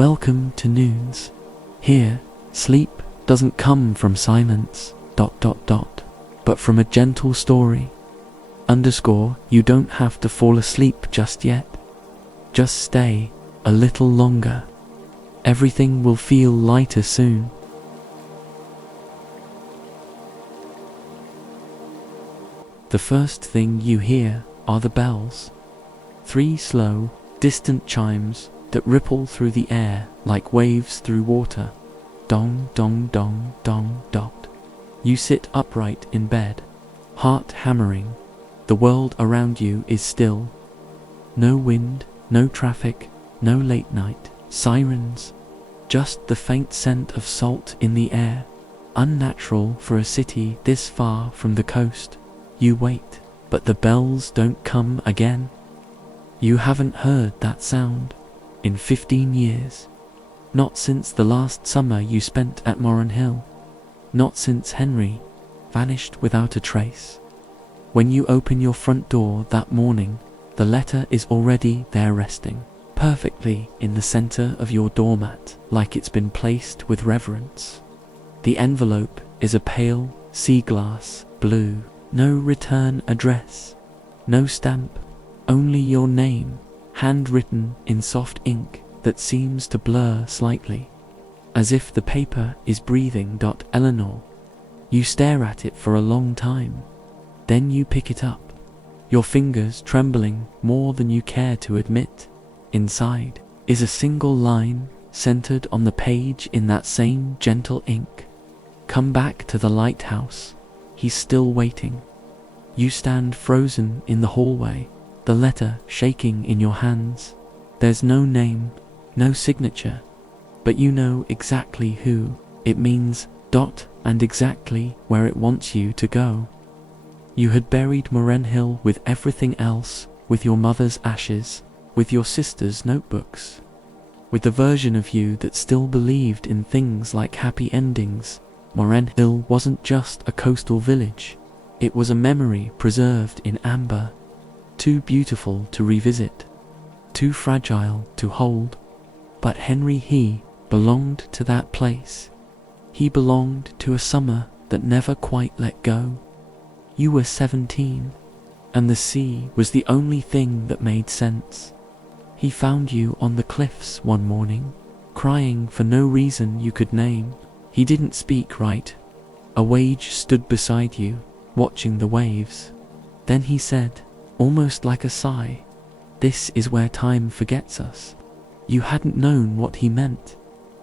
welcome to Noonzzz. Here, sleep doesn't come from silence, but from a gentle story. You don't have to fall asleep just yet. Just stay a little longer. Everything will feel lighter soon. The first thing you hear are the bells. 3 slow, distant chimes that ripple through the air like waves through water. Dong, dong, dong, dong, dot. You sit upright in bed, heart hammering. The world around you is still. No wind, no traffic, no late night sirens. Just the faint scent of salt in the air. Unnatural for a city this far from the coast. You wait, but the bells don't come again. You haven't heard that sound in 15 years. Not since the last summer you spent at Morrenhill. Not since Henry vanished without a trace. When you open your front door that morning, the letter is already there resting, perfectly in the center of your doormat, like it's been placed with reverence. The envelope is a pale sea glass blue. No return address, no stamp, only your name, handwritten in soft ink that seems to blur slightly, as if the paper is breathing. Eleanor. You stare at it for a long time. Then you pick it up, your fingers trembling more than you care to admit. Inside is a single line centered on the page in that same gentle ink. Come back to the lighthouse. He's still waiting. You stand frozen in the hallway, the letter shaking in your hands. There's no name, no signature, but you know exactly who it means, and exactly where it wants you to go. You had buried Morrenhill with everything else, with your mother's ashes, with your sister's notebooks, with the version of you that still believed in things like happy endings. Morrenhill wasn't just a coastal village. It was a memory preserved in amber, too beautiful to revisit, too fragile to hold. But Henry, he belonged to that place. He belonged to a summer that never quite let go. You were 17, and the sea was the only thing that made sense. He found you on the cliffs one morning, crying for no reason you could name. He didn't speak right. A wage stood beside you, watching the waves. Then he said, almost like a sigh, "This is where time forgets us." You hadn't known what he meant.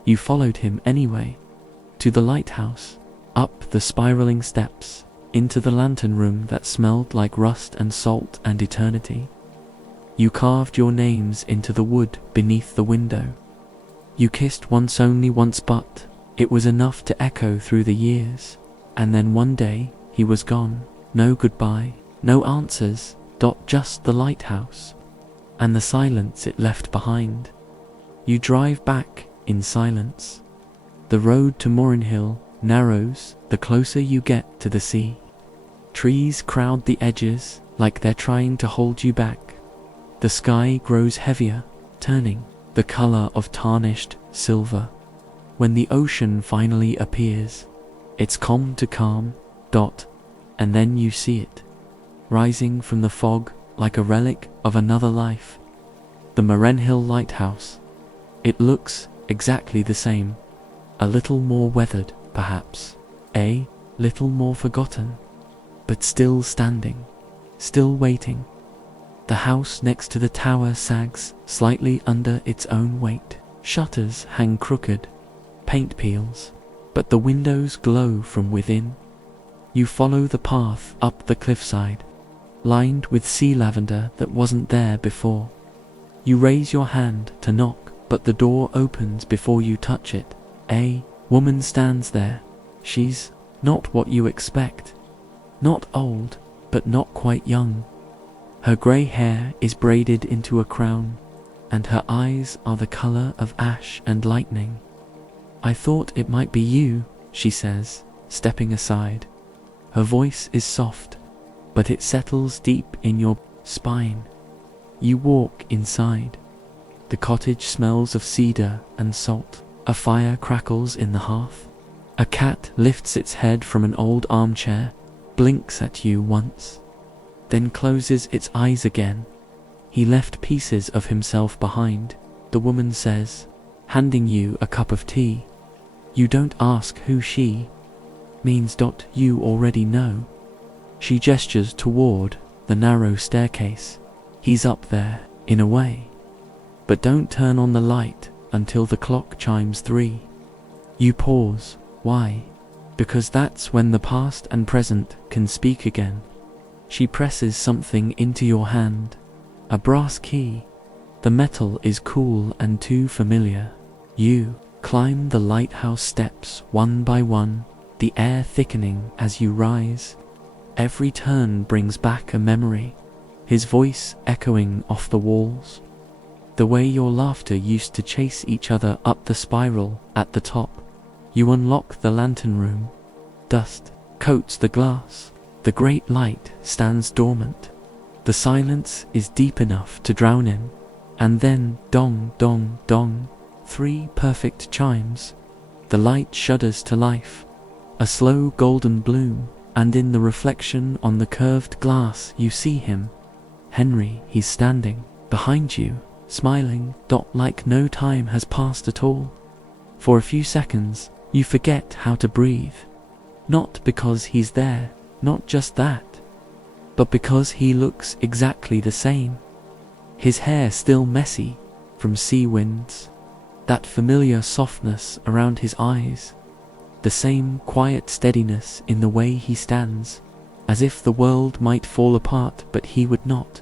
You followed him anyway. To the lighthouse, up the spiraling steps, into the lantern room that smelled like rust and salt and eternity. You carved your names into the wood beneath the window. You kissed once, only once, but it was enough to echo through the years. And then one day, he was gone. No goodbye, no answers, just the lighthouse, and the silence it left behind. You drive back in silence. The road to Morrenhill narrows the closer you get to the sea. Trees crowd the edges like they're trying to hold you back. The sky grows heavier, turning the color of tarnished silver. When the ocean finally appears, it's calm to calm, and then you see it, rising from the fog like a relic of another life. The Morrenhill lighthouse. It looks exactly the same, a little more weathered, perhaps, a little more forgotten, but still standing, still waiting. The house next to the tower sags slightly under its own weight. Shutters hang crooked, paint peels, but the windows glow from within. You follow the path up the cliffside, lined with sea lavender that wasn't there before. You raise your hand to knock, but the door opens before you touch it. A woman stands there. She's not what you expect. Not old, but not quite young. Her grey hair is braided into a crown, and her eyes are the color of ash and lightning. "I thought it might be you," she says, stepping aside. Her voice is soft, but it settles deep in your spine. You walk inside. The cottage smells of cedar and salt. A fire crackles in the hearth. A cat lifts its head from an old armchair, blinks at you once, then closes its eyes again. He left pieces of himself behind, the woman says, handing you a cup of tea. You don't ask who she means. You already know. She gestures toward the narrow staircase. He's up there, in a way. But don't turn on the light until the clock chimes 3. You pause. Why? Because that's when the past and present can speak again. She presses something into your hand. A brass key. The metal is cool and too familiar. You climb the lighthouse steps one by one, the air thickening as you rise. Every turn brings back a memory, his voice echoing off the walls. The way your laughter used to chase each other up the spiral at the top. You unlock the lantern room. Dust coats the glass. The great light stands dormant. The silence is deep enough to drown in. And then, dong, dong, dong, 3 perfect chimes. The light shudders to life. A slow golden bloom, and in the reflection on the curved glass you see him. Henry, he's standing behind you, smiling, like no time has passed at all. For a few seconds, you forget how to breathe. Not because he's there, not just that, but because he looks exactly the same. His hair still messy from sea winds, that familiar softness around his eyes, the same quiet steadiness in the way he stands, as if the world might fall apart but he would not.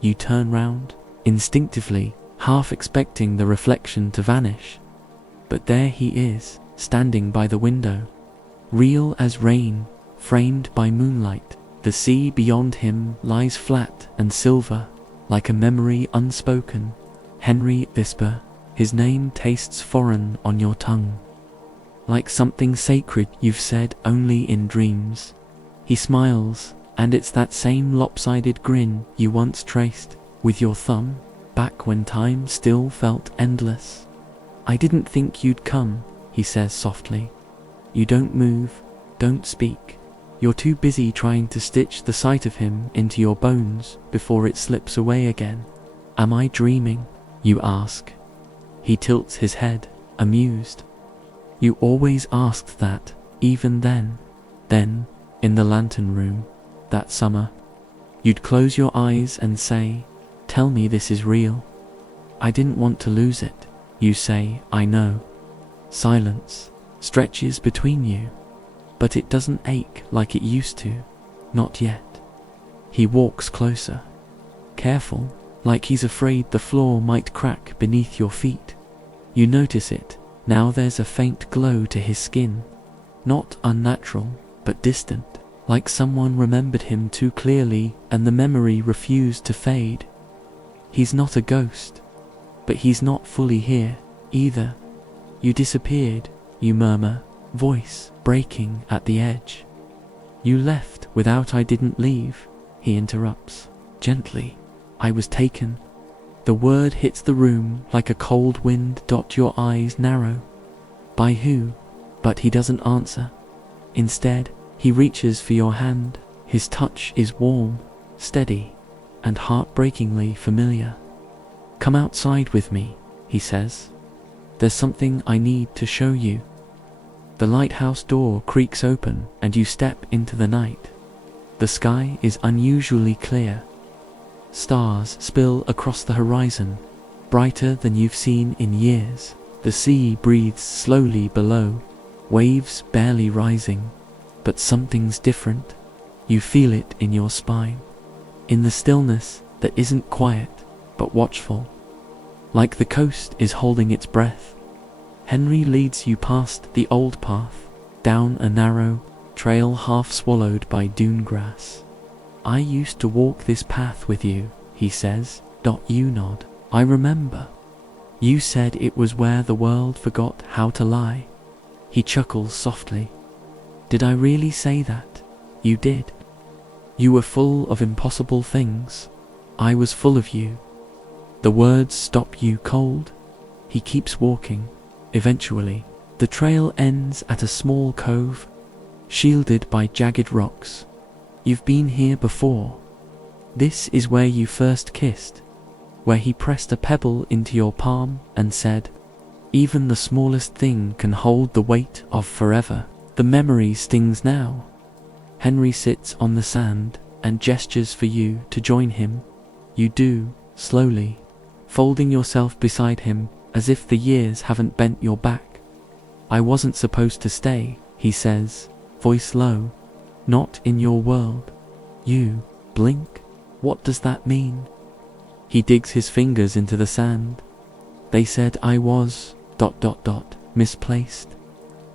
You turn round, instinctively, half expecting the reflection to vanish. But there he is, standing by the window, real as rain, framed by moonlight. The sea beyond him lies flat and silver, like a memory unspoken. Henry, whisper, his name tastes foreign on your tongue, like something sacred you've said only in dreams. He smiles, and it's that same lopsided grin you once traced with your thumb, back when time still felt endless. I didn't think you'd come, he says softly. You don't move, don't speak. You're too busy trying to stitch the sight of him into your bones before it slips away again. Am I dreaming? You ask. He tilts his head, amused. You always asked that, even then. Then, in the lantern room, that summer, you'd close your eyes and say, "Tell me this is real." I didn't want to lose it. You say, "I know." Silence stretches between you, but it doesn't ache like it used to, not yet. He walks closer, careful, like he's afraid the floor might crack beneath your feet. You notice it, now there's a faint glow to his skin, not unnatural, but distant, like someone remembered him too clearly and the memory refused to fade. He's not a ghost, but he's not fully here, either. You disappeared, you murmur, voice breaking at the edge. You left without I didn't leave, he interrupts, gently. I was taken. The word hits the room like a cold wind. Your eyes narrow. By who? But he doesn't answer. Instead, he reaches for your hand. His touch is warm, steady, and heartbreakingly familiar. Come outside with me, he says. There's something I need to show you. The lighthouse door creaks open and you step into the night. The sky is unusually clear. Stars spill across the horizon, brighter than you've seen in years. The sea breathes slowly below, waves barely rising, but something's different. You feel it in your spine, in the stillness that isn't quiet, but watchful, like the coast is holding its breath. Henry leads you past the old path, down a narrow trail half swallowed by dune grass. I used to walk this path with you, he says. You nod. I remember. You said it was where the world forgot how to lie. He chuckles softly. Did I really say that? You did. You were full of impossible things. I was full of you. The words stop you cold. He keeps walking. Eventually, the trail ends at a small cove, shielded by jagged rocks. You've been here before. This is where you first kissed, where he pressed a pebble into your palm and said, "Even the smallest thing can hold the weight of forever." The memory stings now. Henry sits on the sand and gestures for you to join him. You do, slowly, folding yourself beside him as if the years haven't bent your back. "I wasn't supposed to stay," he says, voice low. "Not in your world." You blink. What does that mean? He digs his fingers into the sand. "They said I was ... misplaced.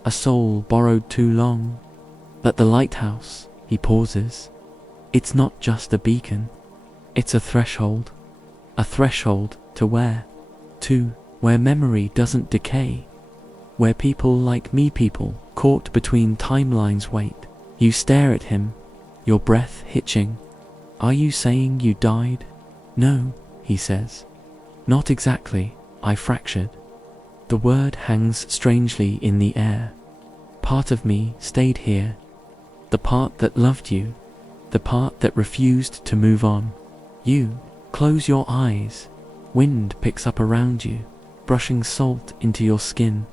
A soul borrowed too long. But the lighthouse," he pauses. "It's not just a beacon. It's a threshold. A threshold to where? To where memory doesn't decay. Where people like me, people caught between timelines, wait." You stare at him, your breath hitching. "Are you saying you died?" "No," he says. "Not exactly. I fractured." The word hangs strangely in the air. "Part of me stayed here. The part that loved you. The part that refused to move on." You close your eyes. Wind picks up around you, brushing salt into your skin.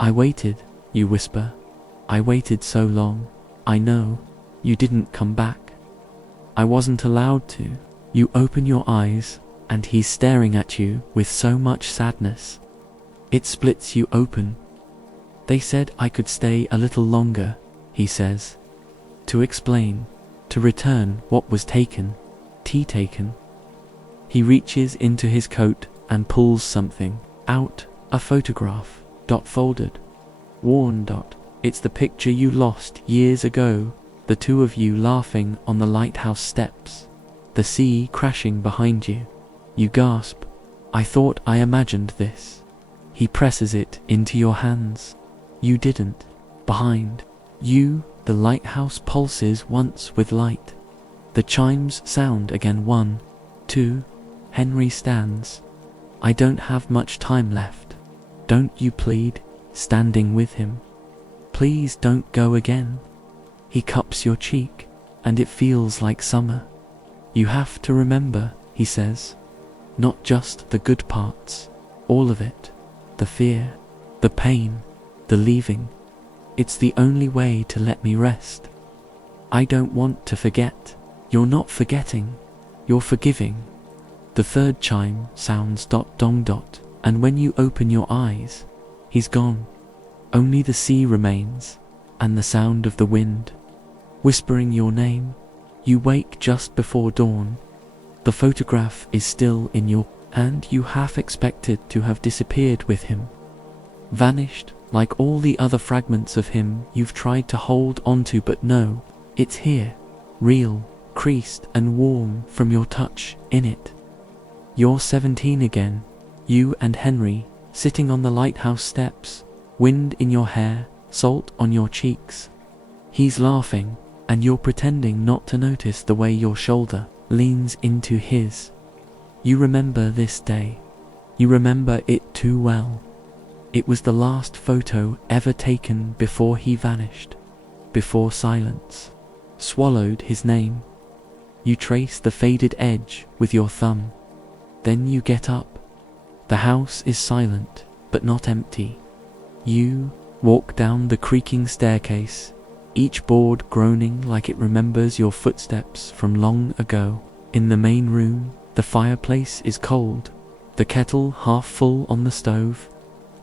"I waited," you whisper. "I waited so long. I know. You didn't come back. I wasn't allowed to." You open your eyes, and he's staring at you with so much sadness. It splits you open. "They said I could stay a little longer," he says. "To explain, to return what was taken, taken." He reaches into his coat and pulls something out, a photograph, folded, worn. It's the picture you lost years ago, the two of you laughing on the lighthouse steps, the sea crashing behind you. You gasp. "I thought I imagined this." He presses it into your hands. You didn't. Behind you, the lighthouse pulses once with light. The chimes sound again. 1, 2. Henry stands. "I don't have much time left. Don't you?" plead, standing with him. "Please don't go again." He cups your cheek, and it feels like summer. "You have to remember," he says. "Not just the good parts. All of it. The fear, the pain, the leaving. It's the only way to let me rest. I don't want to forget." You're not forgetting. You're forgiving. The third chime sounds ... and when you open your eyes, he's gone. Only the sea remains, and the sound of the wind, whispering your name. You wake just before dawn. The photograph is still in your hand. You half expected to have disappeared with him. Vanished, like all the other fragments of him you've tried to hold onto, but no, it's here, real, creased and warm from your touch in it. You're 17 again, you and Henry, sitting on the lighthouse steps, wind in your hair, salt on your cheeks. He's laughing, and you're pretending not to notice the way your shoulder leans into his. You remember this day. You remember it too well. It was the last photo ever taken before he vanished, before silence swallowed his name. You trace the faded edge with your thumb. Then you get up. The house is silent, but not empty. You walk down the creaking staircase, each board groaning like it remembers your footsteps from long ago. In the main room, the fireplace is cold, the kettle half full on the stove,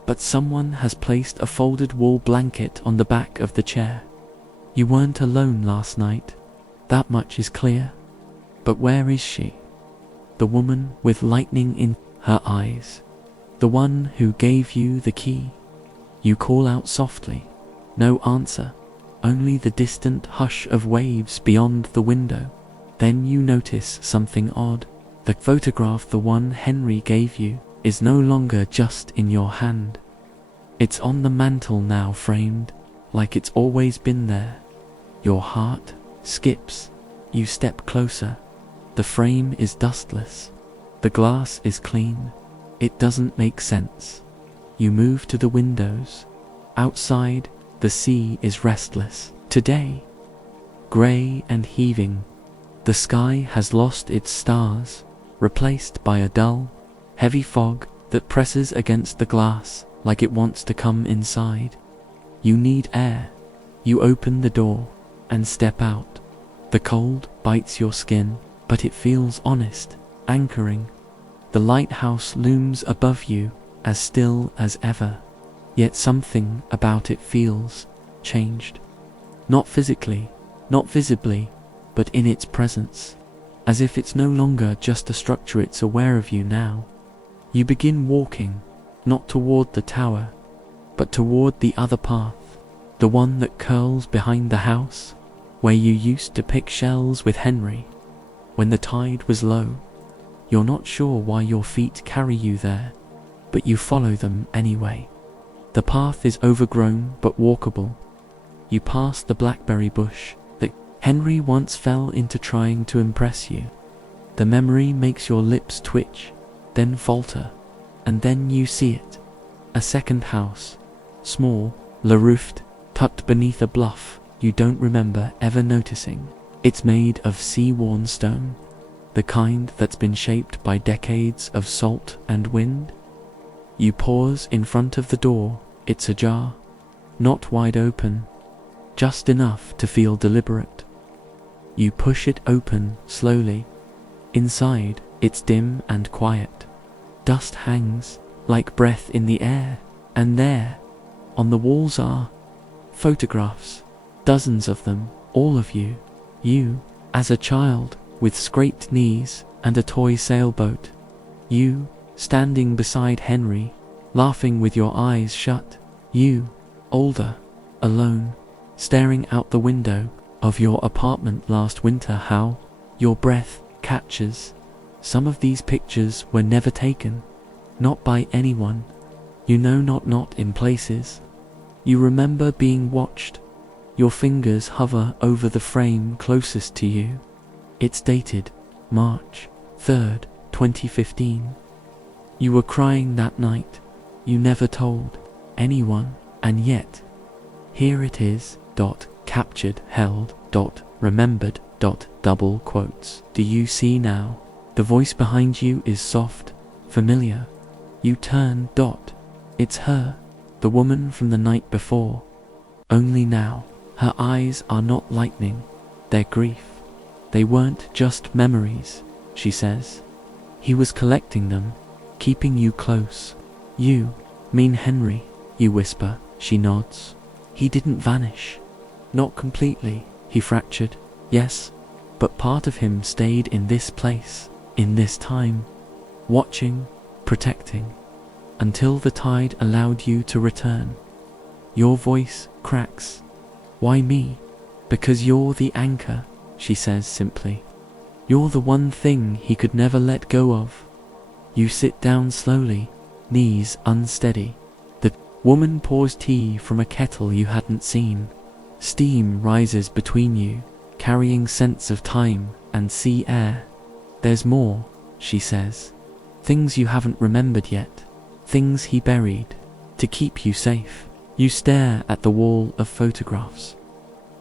but someone has placed a folded wool blanket on the back of the chair. You weren't alone last night, that much is clear. But where is she? The woman with lightning in her eyes. The one who gave you the key. You call out softly. No answer. Only the distant hush of waves beyond the window. Then you notice something odd. The photograph, the one Henry gave you, is no longer just in your hand. It's on the mantel now, framed, like it's always been there. Your heart skips. You step closer. The frame is dustless. The glass is clean. It doesn't make sense. You move to the windows. Outside, the sea is restless. Today, grey and heaving. The sky has lost its stars, replaced by a dull, heavy fog that presses against the glass like it wants to come inside. You need air. You open the door and step out. The cold bites your skin, but it feels honest, anchoring. The lighthouse looms above you, as still as ever, yet something about it feels changed. Not physically, not visibly, but in its presence, as if it's no longer just a structure, it's aware of you now. You begin walking, not toward the tower, but toward the other path, the one that curls behind the house, where you used to pick shells with Henry, when the tide was low. You're not sure why your feet carry you there, but you follow them anyway. The path is overgrown but walkable. You pass the blackberry bush that Henry once fell into trying to impress you. The memory makes your lips twitch, then falter, and then you see it. A second house, small, low-roofed, tucked beneath a bluff you don't remember ever noticing. It's made of sea-worn stone, the kind that's been shaped by decades of salt and wind. You pause in front of the door. It's ajar, not wide open, just enough to feel deliberate. You push it open slowly. Inside, it's dim and quiet. Dust hangs like breath in the air, and there, on the walls are photographs, dozens of them, all of you. You, as a child, with scraped knees and a toy sailboat. You, standing beside Henry, laughing with your eyes shut. You, older, alone, staring out the window of your apartment last winter. How your breath catches. Some of these pictures were never taken, not by anyone. You know, not in places. You remember being watched. Your fingers hover over the frame closest to you. It's dated March 3rd, 2015. You were crying that night. You never told anyone, and yet here it is, captured, held, remembered, double quotes. Do you see now? The voice behind you is soft, familiar. You turn, it's her, the woman from the night before. Only now, her eyes are not lightning, they're grief. They weren't just memories, she says. He was collecting them, keeping you close. You mean Henry, you whisper. She nods. He didn't vanish. Not completely, he fractured. Yes, but part of him stayed in this place, in this time, watching, protecting, until the tide allowed you to return. Your voice cracks. Why me? Because you're the anchor, she says simply. You're the one thing he could never let go of. You sit down slowly, knees unsteady. The woman pours tea from a kettle you hadn't seen. Steam rises between you, carrying scents of time and sea air. There's more, she says. Things you haven't remembered yet. Things he buried, to keep you safe. You stare at the wall of photographs.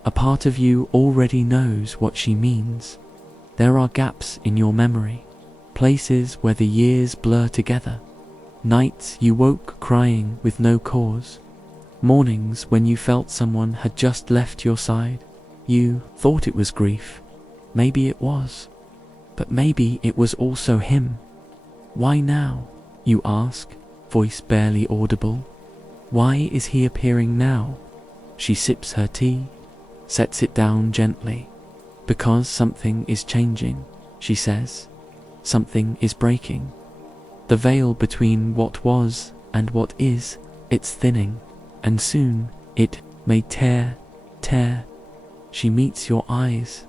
A part of you already knows what she means. There are gaps in your memory, places where the years blur together. Nights you woke crying with no cause. Mornings when you felt someone had just left your side. You thought it was grief. Maybe it was. But maybe it was also him. Why now? You ask, voice barely audible. Why is he appearing now? She sips her tea, sets it down gently. Because something is changing, she says. Something is breaking. The veil between what was and what is, it's thinning, and soon it may tear. She meets your eyes.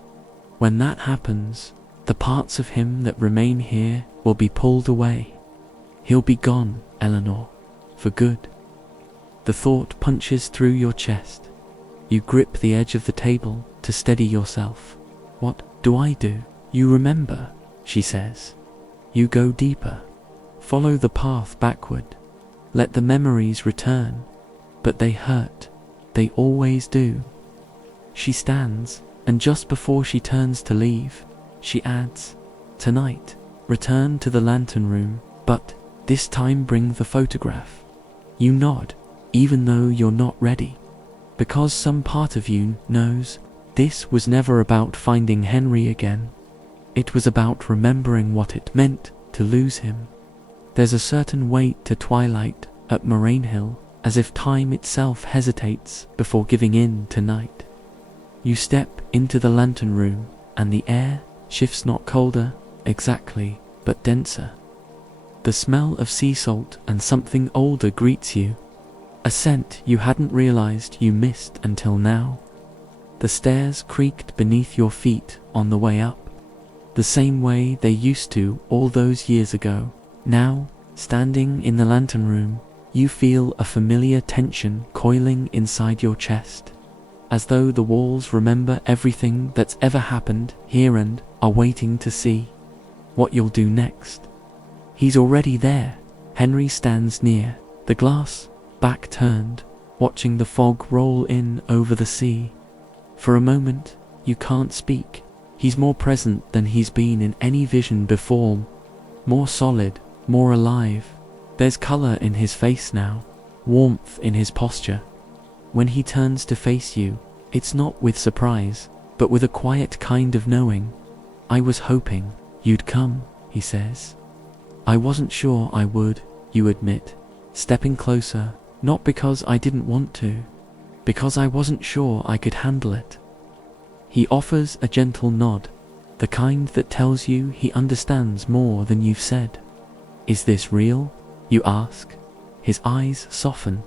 When that happens, the parts of him that remain here will be pulled away. He'll be gone, Eleanor, for good. The thought punches through your chest. You grip the edge of the table to steady yourself. What do I do? You remember, she says. You go deeper. Follow the path backward. Let the memories return. But they hurt. They always do. She stands, and just before she turns to leave, she adds, "Tonight, return to the lantern room, but this time bring the photograph." You nod, even though you're not ready. Because some part of you knows this was never about finding Henry again. It was about remembering what it meant to lose him. There's a certain weight to twilight at Morrenhill, as if time itself hesitates before giving in to night. You step into the lantern room, and the air shifts, not colder, exactly, but denser. The smell of sea salt and something older greets you, a scent you hadn't realized you missed until now. The stairs creaked beneath your feet on the way up, the same way they used to all those years ago. Now, standing in the lantern room, you feel a familiar tension coiling inside your chest, as though the walls remember everything that's ever happened here and are waiting to see what you'll do next. He's already there. Henry stands near, the glass back turned, watching the fog roll in over the sea. For a moment, you can't speak. He's more present than he's been in any vision before, more solid, more alive. There's color in his face now, warmth in his posture. When he turns to face you, it's not with surprise, but with a quiet kind of knowing. "I was hoping you'd come," he says. "I wasn't sure I would," you admit, stepping closer, "not because I didn't want to, because I wasn't sure I could handle it." He offers a gentle nod, the kind that tells you he understands more than you've said. "Is this real?" you ask. His eyes soften.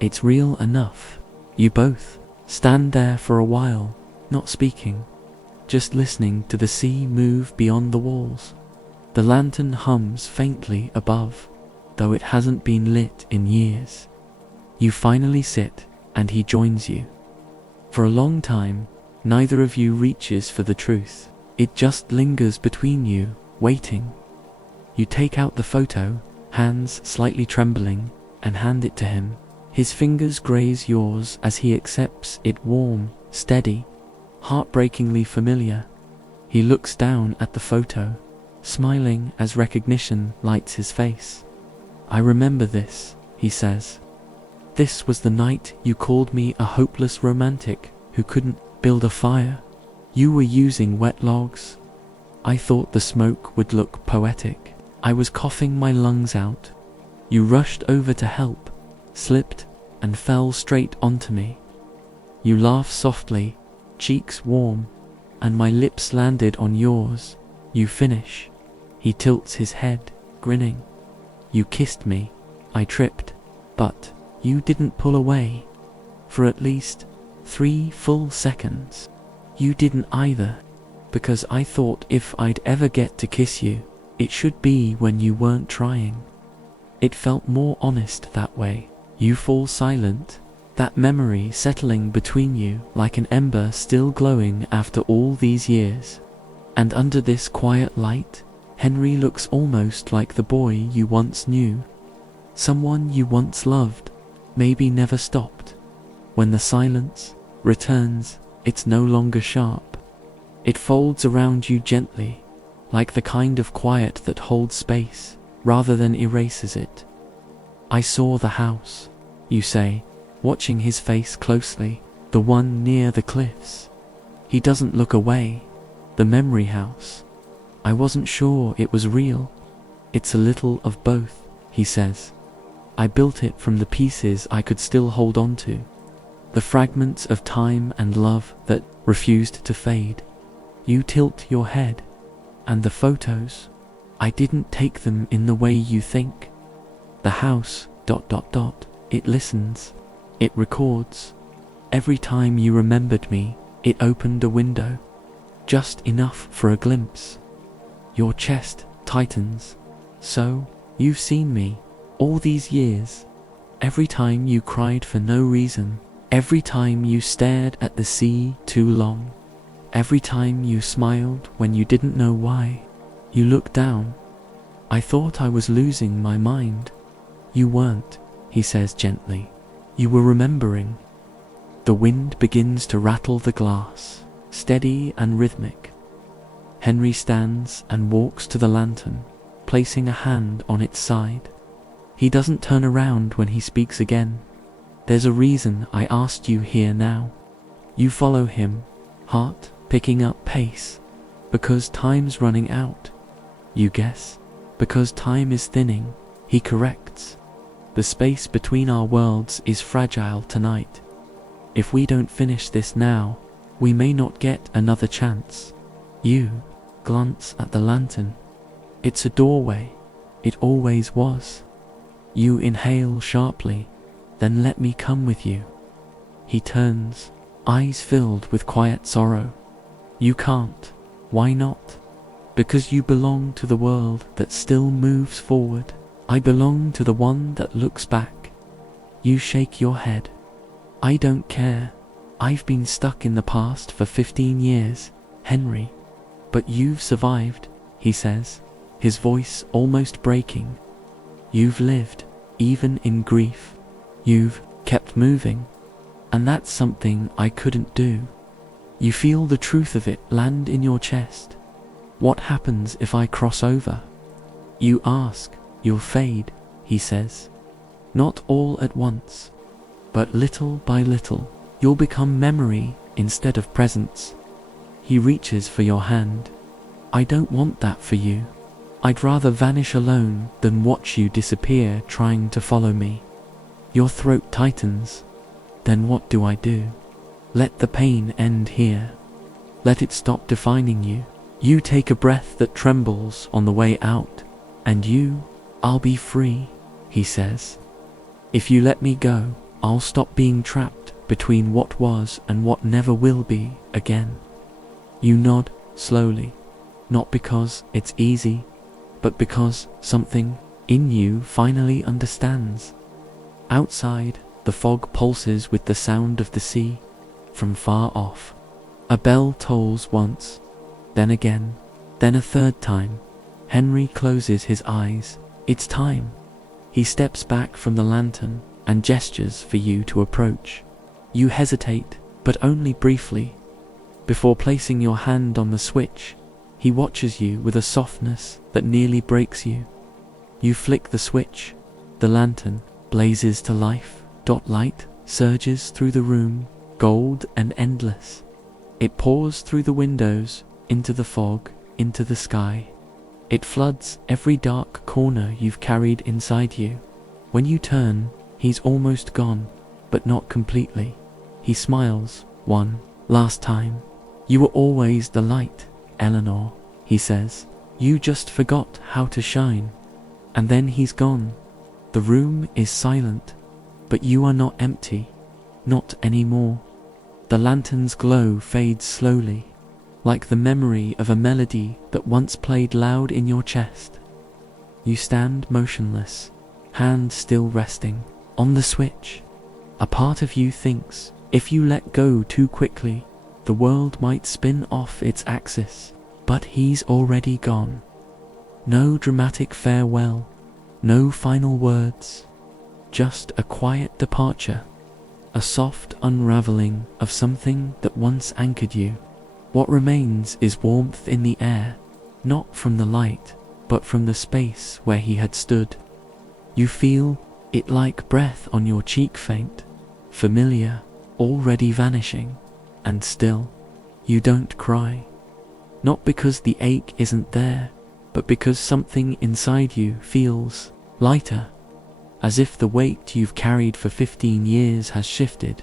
"It's real enough." You both stand there for a while, not speaking, just listening to the sea move beyond the walls. The lantern hums faintly above, though it hasn't been lit in years. You finally sit, and he joins you. For a long time, neither of you reaches for the truth. It just lingers between you, waiting. You take out the photo, hands slightly trembling, and hand it to him. His fingers graze yours as he accepts it, warm, steady, heartbreakingly familiar. He looks down at the photo, smiling as recognition lights his face. "I remember this," he says. "This was the night you called me a hopeless romantic who couldn't build a fire. You were using wet logs. I thought the smoke would look poetic. I was coughing my lungs out. You rushed over to help, slipped, and fell straight onto me. You laugh softly, cheeks warm, and my lips landed on yours. You finish." He tilts his head, grinning. "You kissed me. I tripped, but you didn't pull away. For at least 3 full seconds. You didn't either, because I thought if I'd ever get to kiss you, it should be when you weren't trying. It felt more honest that way." You fall silent, that memory settling between you like an ember still glowing after all these years. And under this quiet light, Henry looks almost like the boy you once knew. Someone you once loved, maybe never stopped. When the silence returns, it's no longer sharp. It folds around you gently, like the kind of quiet that holds space rather than erases it. "I saw the house," you say, watching his face closely, "the one near the cliffs." He doesn't look away. "The memory house. I wasn't sure it was real." "It's a little of both," he says. "I built it from the pieces I could still hold on to, the fragments of time and love that refused to fade." You tilt your head. "And the photos? I didn't take them in the way you think." "The house, ... It listens. It records. Every time you remembered me, it opened a window. Just enough for a glimpse." Your chest tightens. "So, you've seen me, all these years. Every time you cried for no reason. Every time you stared at the sea too long. Every time you smiled when you didn't know why." You look down, I thought I was losing my mind. You weren't, he says gently. You were remembering. The wind begins to rattle the glass, steady and rhythmic. Henry stands and walks to the lantern, placing a hand on its side. He doesn't turn around when he speaks again. There's a reason I asked you here now. You follow him, heart picking up pace, because time's running out. You guess, because time is thinning, he corrects. The space between our worlds is fragile tonight. If we don't finish this now, we may not get another chance. You glance at the lantern. It's a doorway. It always was. You inhale sharply, then let me come with you. He turns, eyes filled with quiet sorrow. You can't. Why not? Because you belong to the world that still moves forward. I belong to the one that looks back. You shake your head. I don't care. I've been stuck in the past for 15 years, Henry. But you've survived, he says, his voice almost breaking. You've lived, even in grief. You've kept moving. And that's something I couldn't do. You feel the truth of it land in your chest. What happens if I cross over? You ask. You'll fade, he says. Not all at once, but little by little, you'll become memory instead of presence. He reaches for your hand. I don't want that for you. I'd rather vanish alone than watch you disappear trying to follow me. Your throat tightens. Then what do I do? Let the pain end here. Let it stop defining you. You take a breath that trembles on the way out, and I'll be free, he says. If you let me go, I'll stop being trapped between what was and what never will be again. You nod slowly, not because it's easy, but because something in you finally understands. Outside, the fog pulses with the sound of the sea from far off. A bell tolls once, then again, then a third time. Henry closes his eyes. It's time. He steps back from the lantern and gestures for you to approach. You hesitate, but only briefly. Before placing your hand on the switch, he watches you with a softness that nearly breaks you. You flick the switch. The lantern blazes to life. Light surges through the room, gold and endless. It pours through the windows, into the fog, into the sky. It floods every dark corner you've carried inside you. When you turn, he's almost gone, but not completely. He smiles, one last time. You were always the light, Eleanor, he says. You just forgot how to shine. And then he's gone. The room is silent, but you are not empty. Not anymore. The lantern's glow fades slowly, like the memory of a melody that once played loud in your chest. You stand motionless, hand still resting on the switch. A part of you thinks, if you let go too quickly, the world might spin off its axis, but he's already gone. No dramatic farewell, no final words, just a quiet departure, a soft unraveling of something that once anchored you. What remains is warmth in the air, not from the light, but from the space where he had stood. You feel it like breath on your cheek, faint, familiar, already vanishing, and still, you don't cry. Not because the ache isn't there, but because something inside you feels lighter, as if the weight you've carried for 15 years has shifted,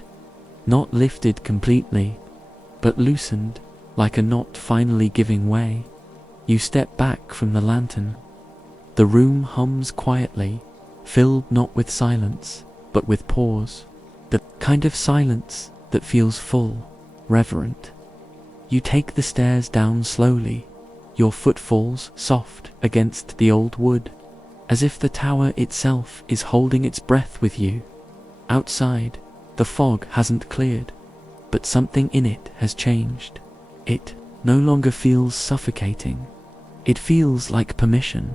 not lifted completely, but loosened, like a knot finally giving way. You step back from the lantern. The room hums quietly, filled not with silence, but with pause. The kind of silence that feels full, reverent. You take the stairs down slowly, your footfalls soft against the old wood, as if the tower itself is holding its breath with you. Outside, the fog hasn't cleared, but something in it has changed. It no longer feels suffocating. It feels like permission.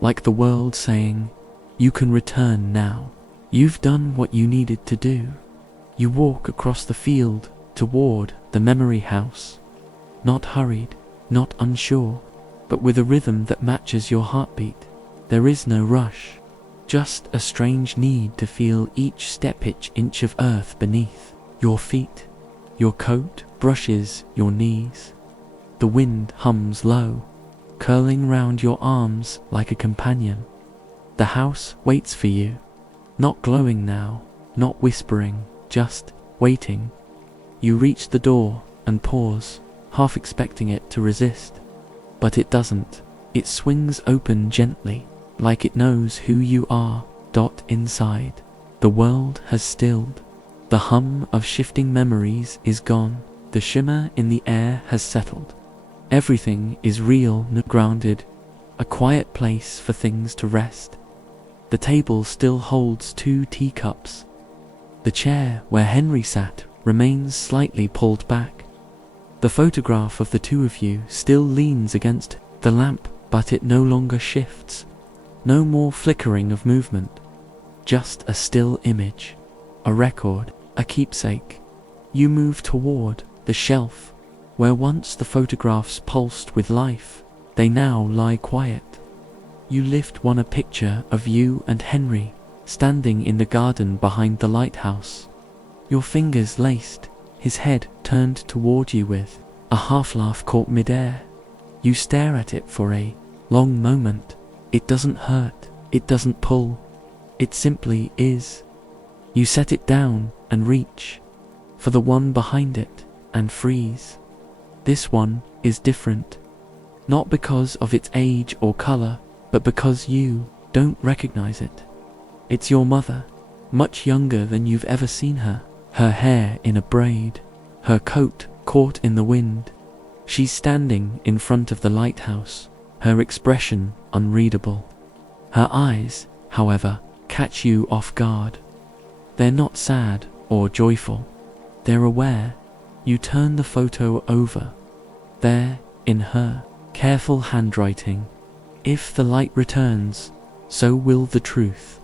like the world saying, "You can return now. You've done what you needed to do." You walk across the field toward the memory house, not hurried, not unsure, but with a rhythm that matches your heartbeat. There is no rush, just a strange need to feel each step, each inch of earth beneath your feet. Your coat brushes your knees. The wind hums low, curling round your arms like a companion. The house waits for you, not glowing now, not whispering, just waiting. You reach the door and pause, half expecting it to resist. But it doesn't. It swings open gently, like it knows who you are. Inside, the world has stilled. The hum of shifting memories is gone. The shimmer in the air has settled. Everything is real and grounded, a quiet place for things to rest. The table still holds 2 teacups. The chair where Henry sat remains slightly pulled back. The photograph of the two of you still leans against the lamp, but it no longer shifts. No more flickering of movement. Just a still image, a record, a keepsake. You move toward the shelf where once the photographs pulsed with life. They now lie quiet. You lift one, a picture of you and Henry standing in the garden behind the lighthouse. Your fingers laced, his head turned toward you with a half-laugh caught mid-air. You stare at it for a long moment. It doesn't hurt, it doesn't pull, it simply is. You set it down and reach for the one behind it and freeze. This one is different, not because of its age or color, but because you don't recognize it. It's your mother, much younger than you've ever seen her, her hair in a braid, her coat caught in the wind. She's standing in front of the lighthouse, her expression unreadable. Her eyes, however, catch you off guard. They're not sad or joyful. They're aware. You turn the photo over. There, in her careful handwriting, "If the light returns, so will the truth."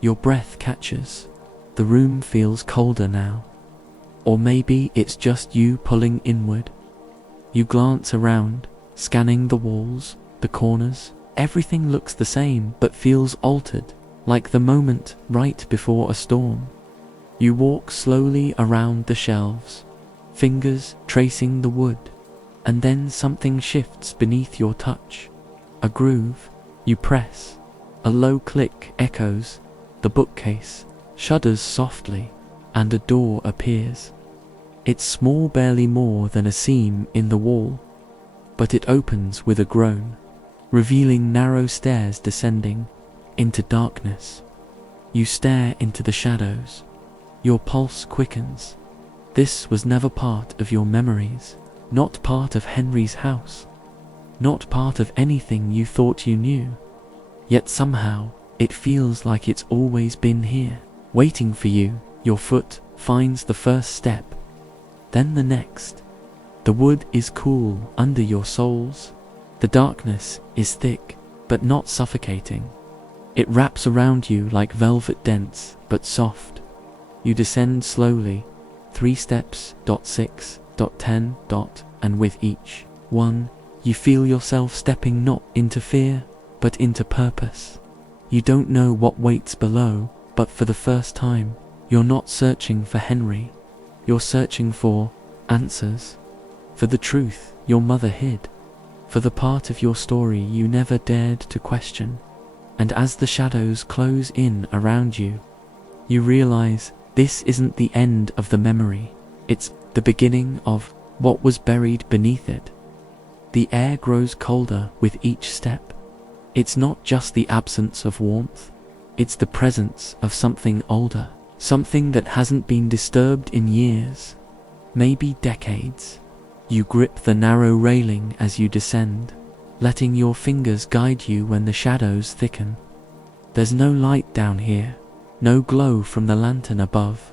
Your breath catches. The room feels colder now. Or maybe it's just you pulling inward. You glance around, scanning the walls, the corners. Everything looks the same but feels altered, like the moment right before a storm. You walk slowly around the shelves, fingers tracing the wood, and then something shifts beneath your touch. A groove. You press. A low click echoes. The bookcase shudders softly, and a door appears. It's small, barely more than a seam in the wall, but it opens with a groan, revealing narrow stairs descending into darkness. You stare into the shadows. Your pulse quickens. This was never part of your memories, not part of Henry's house, not part of anything you thought you knew. Yet somehow, it feels like it's always been here, waiting for you. Your foot finds the first step, then the next. The wood is cool under your soles. The darkness is thick, but not suffocating. It wraps around you like velvet, dense, but soft. You descend slowly, 3 steps, 6, 10, and with each one, you feel yourself stepping not into fear, but into purpose. You don't know what waits below, but for the first time, you're not searching for Henry. You're searching for answers, for the truth your mother hid, for the part of your story you never dared to question. And as the shadows close in around you, you realize this isn't the end of the memory. It's the beginning of what was buried beneath it. The air grows colder with each step. It's not just the absence of warmth, it's the presence of something older, something that hasn't been disturbed in years, maybe decades. You grip the narrow railing as you descend, letting your fingers guide you when the shadows thicken. There's no light down here, no glow from the lantern above,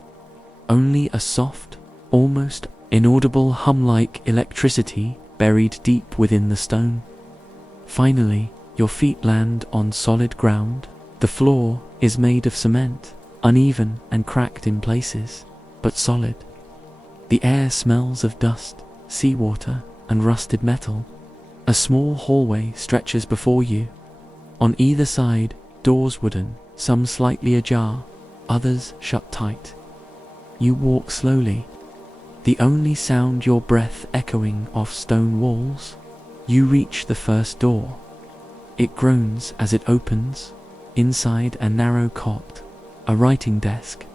only a soft, almost inaudible hum like electricity buried deep within the stone. Finally, Your feet land on solid ground. The floor is made of cement, uneven and cracked in places, but solid. The air smells of dust, seawater, and rusted metal. A small hallway stretches before you. On either side, doors wooden, some slightly ajar, others shut tight. You walk slowly, the only sound your breath echoing off stone walls. You reach the first door. It groans as it opens. Inside, a narrow cot, a writing desk,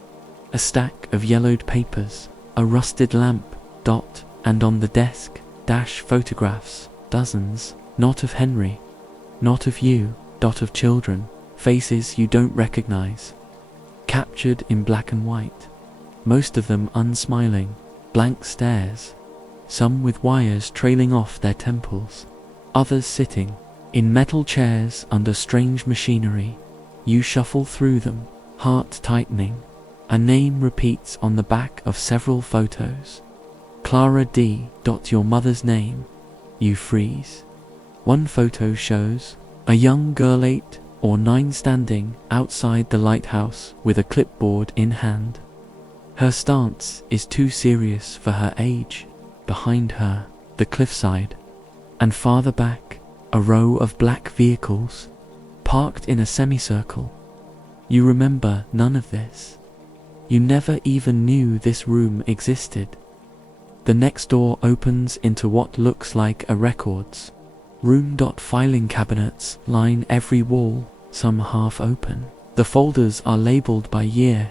a stack of yellowed papers, a rusted lamp, and on the desk, photographs, dozens, not of Henry, not of you, of children, faces you don't recognize, captured in black and white, most of them unsmiling, blank stares, some with wires trailing off their temples, others sitting in metal chairs under strange machinery. You shuffle through them, heart tightening. A name repeats on the back of several photos. Clara D. Your mother's name. You freeze. One photo shows a young girl 8 or 9 standing outside the lighthouse with a clipboard in hand. Her stance is too serious for her age. Behind her, the cliffside, and farther back, a row of black vehicles, parked in a semicircle. You remember none of this. You never even knew this room existed. The next door opens into what looks like a records room. Filing cabinets line every wall, some half open. The folders are labeled by year: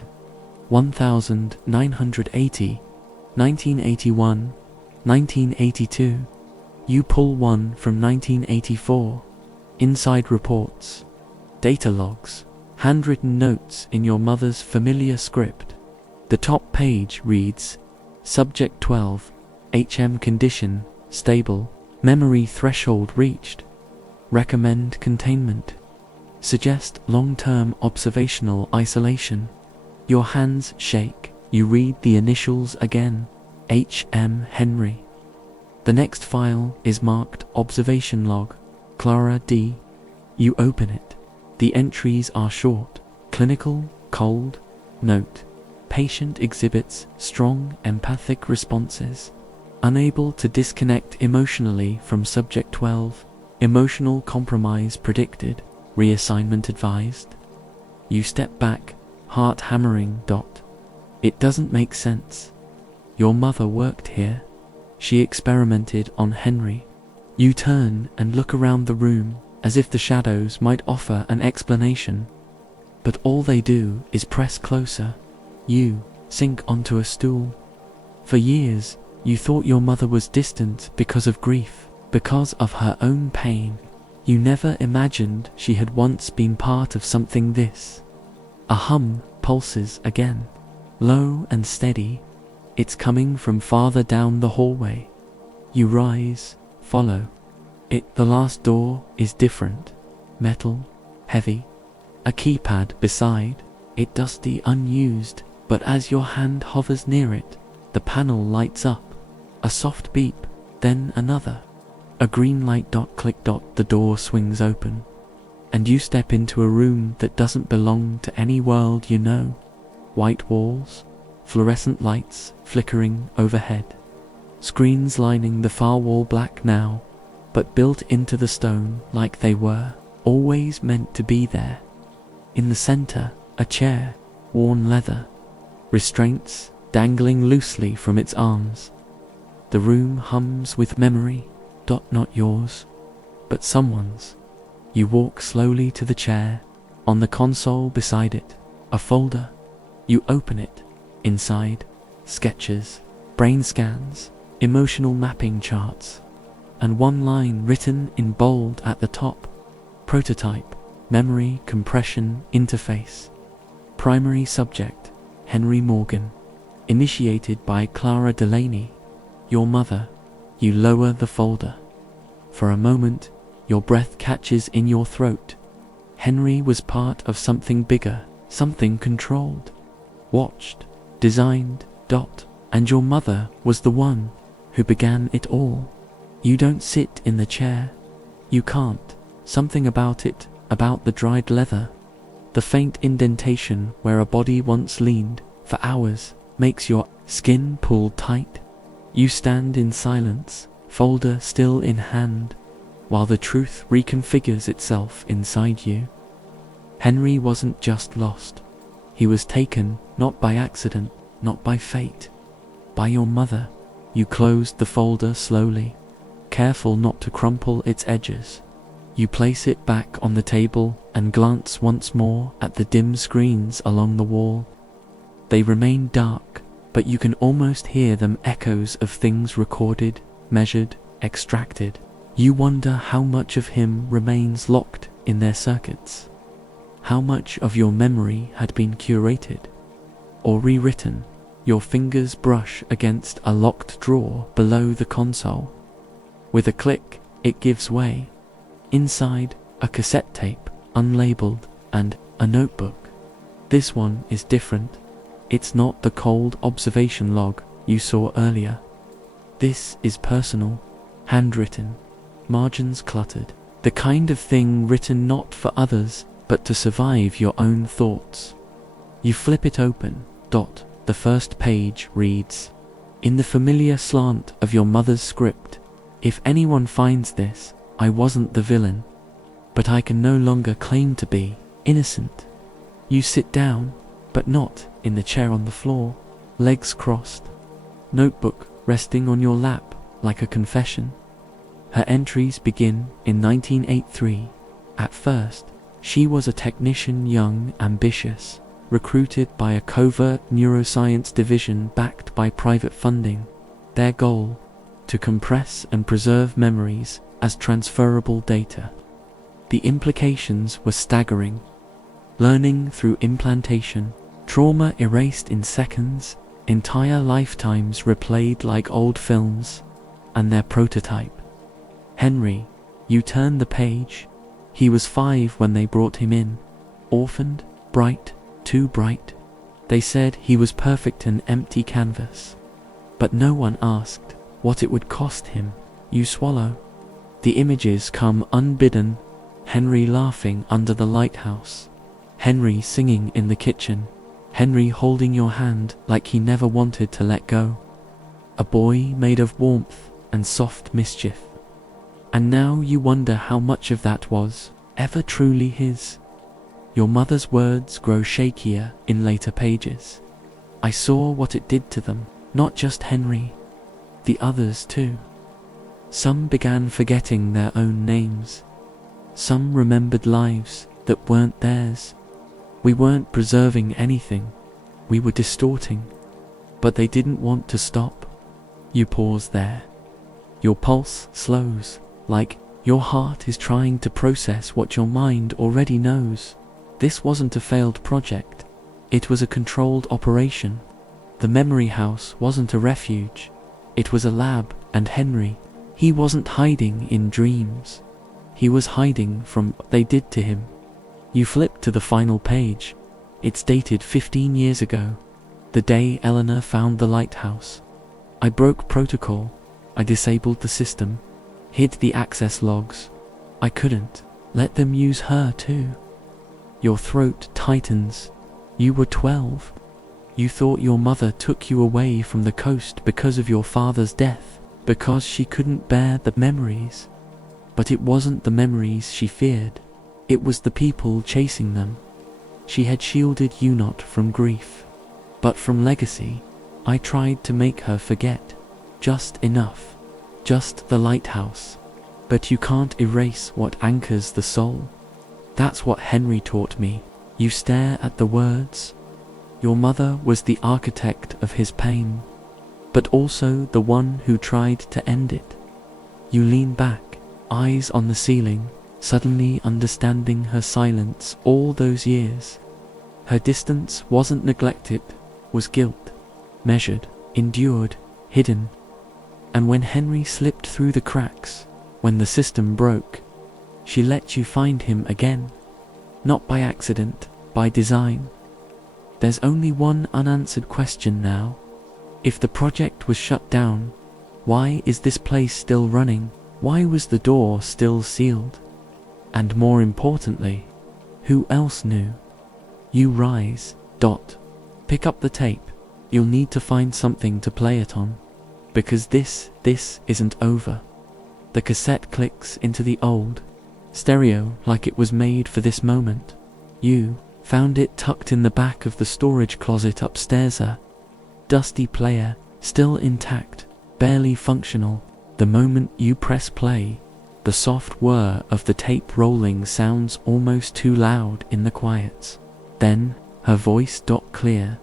1980, 1981, 1982. You pull one from 1984. Inside, reports, data logs, handwritten notes in your mother's familiar script. The top page reads, Subject 12, HM condition, stable, memory threshold reached. Recommend containment. Suggest long-term observational isolation. Your hands shake. You read the initials again, HM Henry. The next file is marked Observation Log, Clara D. You open it. The entries are short, clinical, cold, note. Patient exhibits strong empathic responses. Unable to disconnect emotionally from Subject 12. Emotional compromise predicted. Reassignment advised. You step back, heart hammering. It doesn't make sense. Your mother worked here. She experimented on Henry. You turn and look around the room, as if the shadows might offer an explanation. But all they do is press closer. You sink onto a stool. For years, you thought your mother was distant because of grief, because of her own pain. You never imagined she had once been part of something this. A hum pulses again, low and steady. It's coming from farther down the hallway. You rise, follow it. The last door is different. Metal, heavy. A keypad beside it, dusty, unused, but as your hand hovers near it, the panel lights up. A soft beep, then another. A green light. Click. The door swings open, and you step into a room that doesn't belong to any world you know. White walls, fluorescent lights flickering overhead. Screens lining the far wall, black now, but built into the stone like they were always meant to be there. In the center, a chair, worn leather, restraints dangling loosely from its arms. The room hums with memory. Not yours, but someone's. You walk slowly to the chair. On the console beside it, a folder. You open it. Inside, sketches, brain scans, emotional mapping charts, and one line written in bold at the top. Prototype, memory compression interface. Primary subject, Henry Morgan. Initiated by Clara Delaney, your mother. You lower the folder. For a moment, your breath catches in your throat. Henry was part of something bigger, something controlled, watched, designed. And your mother was the one who began it all. You don't sit in the chair. You can't. Something about it, about the dried leather, the faint indentation where a body once leaned for hours, makes your skin pull tight. You stand in silence, folder still in hand, while the truth reconfigures itself inside you. Henry wasn't just lost. He was taken, not by accident, not by fate, by your mother. You closed the folder slowly, careful not to crumple its edges. You place it back on the table and glance once more at the dim screens along the wall. They remain dark, but you can almost hear them, echoes of things recorded, measured, extracted. You wonder how much of him remains locked in their circuits. How much of your memory had been curated or rewritten. Your fingers brush against a locked drawer below the console. With a click, it gives way. Inside, a cassette tape, unlabeled, and a notebook. This one is different. It's not the cold observation log you saw earlier. This is personal, handwritten, margins cluttered, the kind of thing written not for others, but to survive your own thoughts. You flip it open. The first page reads, in the familiar slant of your mother's script, "If anyone finds this, I wasn't the villain, but I can no longer claim to be innocent." You sit down, but not in the chair on the floor, legs crossed, notebook resting on your lap like a confession. Her entries begin in 1983. At first, she was a technician, young, ambitious, recruited by a covert neuroscience division backed by private funding. Their goal, to compress and preserve memories as transferable data. The implications were staggering. Learning through implantation, trauma erased in seconds, entire lifetimes replayed like old films, and their prototype. Henry, you turn the page. He was 5 when they brought him in, orphaned, bright, too bright. They said he was perfect, an empty canvas. But no one asked what it would cost him. You swallow. The images come unbidden. Henry laughing under the lighthouse. Henry singing in the kitchen. Henry holding your hand like he never wanted to let go. A boy made of warmth and soft mischief. And now you wonder how much of that was ever truly his. Your mother's words grow shakier in later pages. I saw what it did to them, not just Henry, the others too. Some began forgetting their own names. Some remembered lives that weren't theirs. We weren't preserving anything, we were distorting. But they didn't want to stop. You pause there. Your pulse slows, like your heart is trying to process what your mind already knows. This wasn't a failed project. It was a controlled operation. The memory house wasn't a refuge. It was a lab, and Henry, he wasn't hiding in dreams. He was hiding from what they did to him. You flip to the final page. It's dated 15 years ago, the day Eleanor found the lighthouse. I broke protocol. I disabled the system, hid the access logs. I couldn't let them use her too. Your throat tightens. You were 12. You thought your mother took you away from the coast because of your father's death, because she couldn't bear the memories. But it wasn't the memories she feared. It was the people chasing them. She had shielded you not from grief, but from legacy. I tried to make her forget. Just enough. Just the lighthouse. But you can't erase what anchors the soul. That's what Henry taught me. You stare at the words. Your mother was the architect of his pain, but also the one who tried to end it. You lean back, eyes on the ceiling, suddenly understanding her silence all those years. Her distance wasn't neglected, was guilt, measured, endured, hidden. And when Henry slipped through the cracks, when the system broke, she let you find him again. Not by accident, by design. There's only one unanswered question now. If the project was shut down, why is this place still running? Why was the door still sealed? And more importantly, who else knew? You rise. Pick up the tape. You'll need to find something to play it on. Because this isn't over. The cassette clicks into the old stereo like it was made for this moment. You found it tucked in the back of the storage closet upstairs, a dusty player, still intact, barely functional. The moment you press play, the soft whir of the tape rolling sounds almost too loud in the quiets. Then, her voice, clear,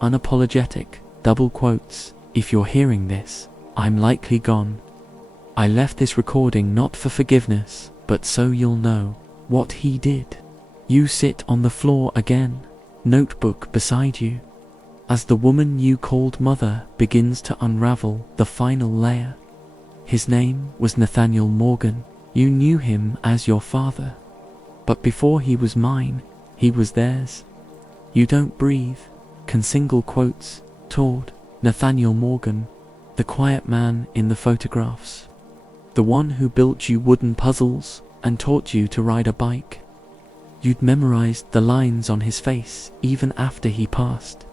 unapologetic, double quotes, "If you're hearing this, I'm likely gone. I left this recording not for forgiveness, but so you'll know what he did." You sit on the floor again, notebook beside you, as the woman you called mother begins to unravel the final layer. His name was Nathaniel Morgan. You knew him as your father. But before he was mine, he was theirs. You don't breathe, can single quotes, toward Nathaniel Morgan, the quiet man in the photographs. The one who built you wooden puzzles and taught you to ride a bike. You'd memorized the lines on his face even after he passed.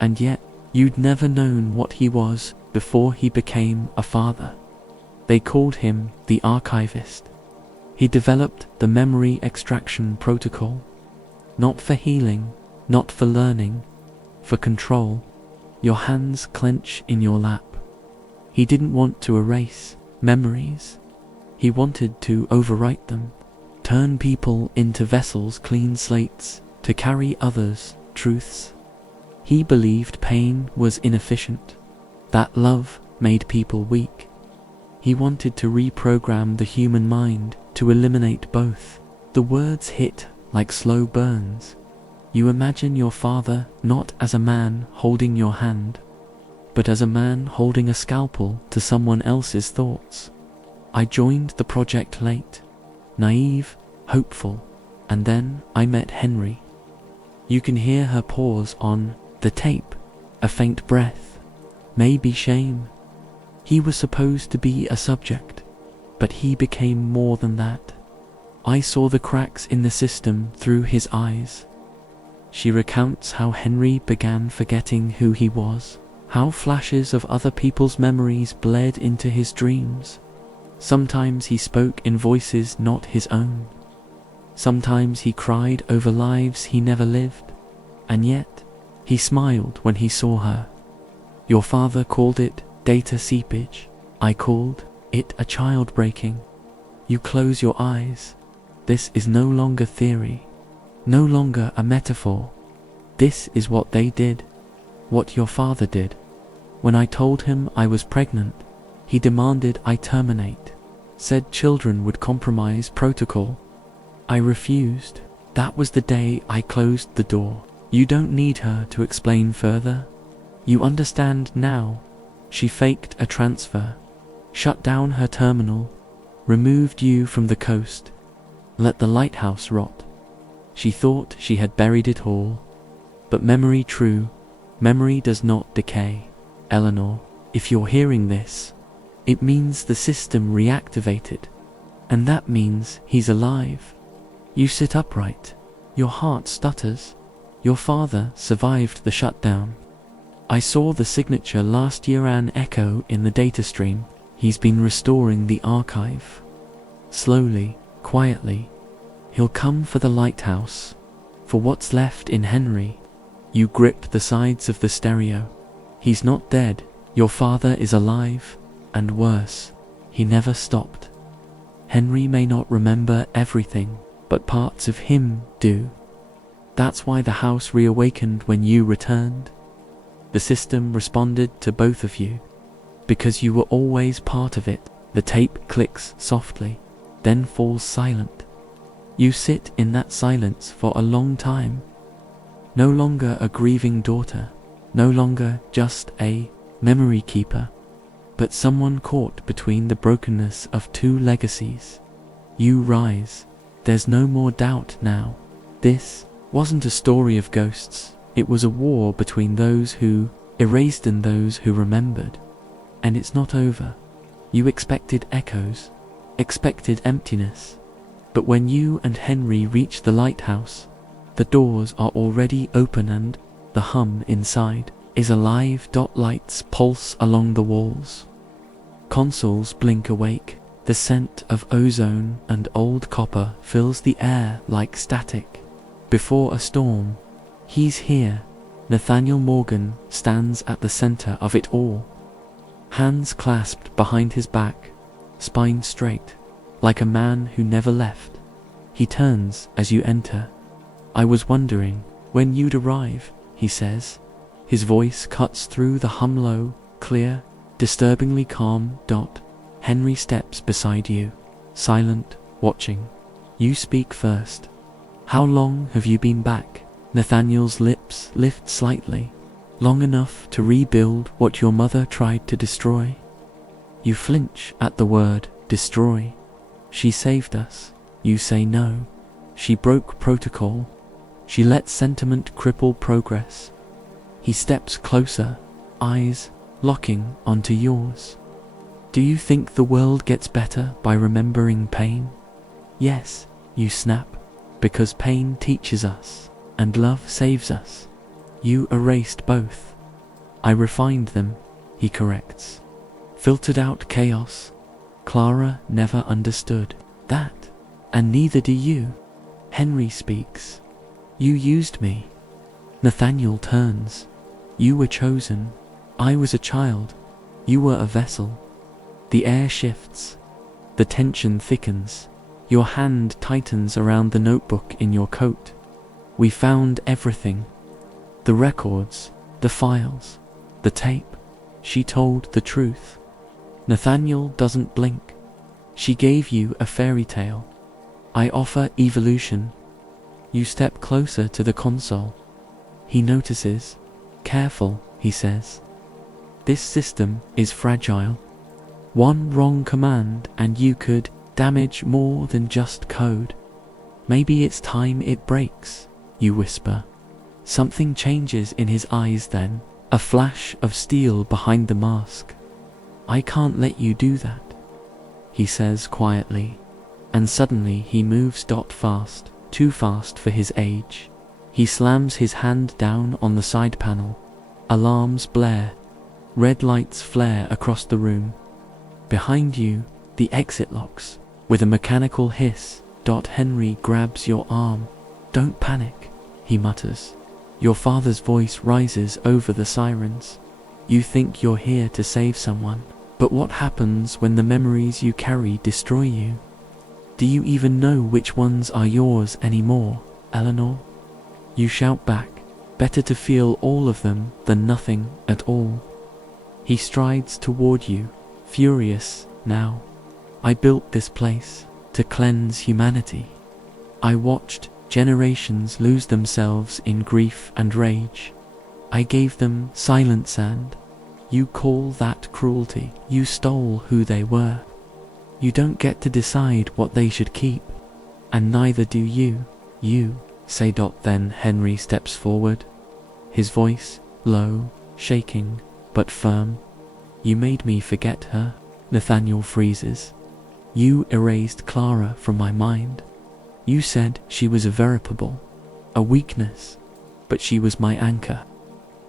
And yet, you'd never known what he was before he became a father. They called him the archivist. He developed the memory extraction protocol. Not for healing, not for learning, for control. Your hands clench in your lap. He didn't want to erase memories. He wanted to overwrite them. Turn people into vessels, clean slates, to carry others' truths. He believed pain was inefficient, that love made people weak. He wanted to reprogram the human mind to eliminate both. The words hit like slow burns. You imagine your father not as a man holding your hand, but as a man holding a scalpel to someone else's thoughts. I joined the project late, naive, hopeful, and then I met Henry. You can hear her pause on the tape, a faint breath, maybe shame. He was supposed to be a subject, but he became more than that. I saw the cracks in the system through his eyes. She recounts how Henry began forgetting who he was, how flashes of other people's memories bled into his dreams. Sometimes he spoke in voices not his own. Sometimes he cried over lives he never lived, and yet he smiled when he saw her. Your father called it data seepage. I called it a child breaking. You close your eyes. This is no longer theory, no longer a metaphor. This is what they did, what your father did. When I told him I was pregnant, he demanded I terminate, said children would compromise protocol. I refused. That was the day I closed the door. You don't need her to explain further. You understand now. She faked a transfer, shut down her terminal, removed you from the coast, let the lighthouse rot. She thought she had buried it all. But memory true, memory does not decay. Eleanor, if you're hearing this, it means the system reactivated, and that means he's alive. You sit upright, your heart stutters. Your father survived the shutdown. I saw the signature last year an echo in the data stream. He's been restoring the archive. Slowly, quietly. He'll come for the lighthouse, for what's left in Henry. You grip the sides of the stereo. He's not dead. Your father is alive, and worse, he never stopped. Henry may not remember everything, but parts of him do. That's why the house reawakened when you returned. The system responded to both of you, because you were always part of it. The tape clicks softly, then falls silent. You sit in that silence for a long time. No longer a grieving daughter, no longer just a memory keeper, but someone caught between the brokenness of two legacies. You rise. There's no more doubt now. This wasn't a story of ghosts. It was a war between those who erased and those who remembered. And it's not over. You expected echoes, expected emptiness, But when you and Henry reach the lighthouse, the doors are already open and the hum inside is alive. Lights pulse along the walls. Consoles blink awake. The scent of ozone and old copper fills the air like static. Before a storm, he's here. Nathaniel Morgan stands at the center of it all. Hands clasped behind his back, spine straight, like a man who never left. He turns as you enter. "I was wondering when you'd arrive," he says. His voice cuts through the hum, low, clear, disturbingly calm. Henry steps beside you, silent, watching. You speak first. "How long have you been back?" Nathaniel's lips lift slightly. "Long enough to rebuild what your mother tried to destroy." You flinch at the word destroy. "She saved us." You say no. "She broke protocol. She let sentiment cripple progress." He steps closer, eyes locking onto yours. "Do you think the world gets better by remembering pain?" "Yes," you snap, "because pain teaches us, and love saves us." You erased both. "I refined them," he corrects. "Filtered out chaos." Clara never understood that, and neither do you. Henry speaks. "You used me." Nathaniel turns. "You were chosen. I was a child. You were a vessel." The air shifts. The tension thickens. Your hand tightens around the notebook in your coat. "We found everything. The records, the files, the tape." She told the truth. Nathaniel doesn't blink. "She gave you a fairy tale. I offer evolution." You step closer to the console. He notices. "Careful," he says. "This system is fragile. One wrong command and you could damage more than just code. Maybe it's time it breaks," you whisper. Something changes in his eyes then, a flash of steel behind the mask. "I can't let you do that," he says quietly, and suddenly he moves fast, too fast for his age. He slams his hand down on the side panel. Alarms blare. Red lights flare across the room. Behind you, the exit locks. With a mechanical hiss, Henry grabs your arm. "Don't panic," he mutters. Your father's voice rises over the sirens. "You think you're here to save someone, but what happens when the memories you carry destroy you? Do you even know which ones are yours anymore, Eleanor?" You shout back, "Better to feel all of them than nothing at all." He strides toward you, furious now. "I built this place to cleanse humanity. I watched generations lose themselves in grief and rage. I gave them silence and you call that cruelty. You stole who they were. You don't get to decide what they should keep, and neither do you. You say." Then Henry steps forward, his voice low, shaking, but firm. "You made me forget her." Nathaniel freezes. "You erased Clara from my mind. You said she was a variable, a weakness, but she was my anchor."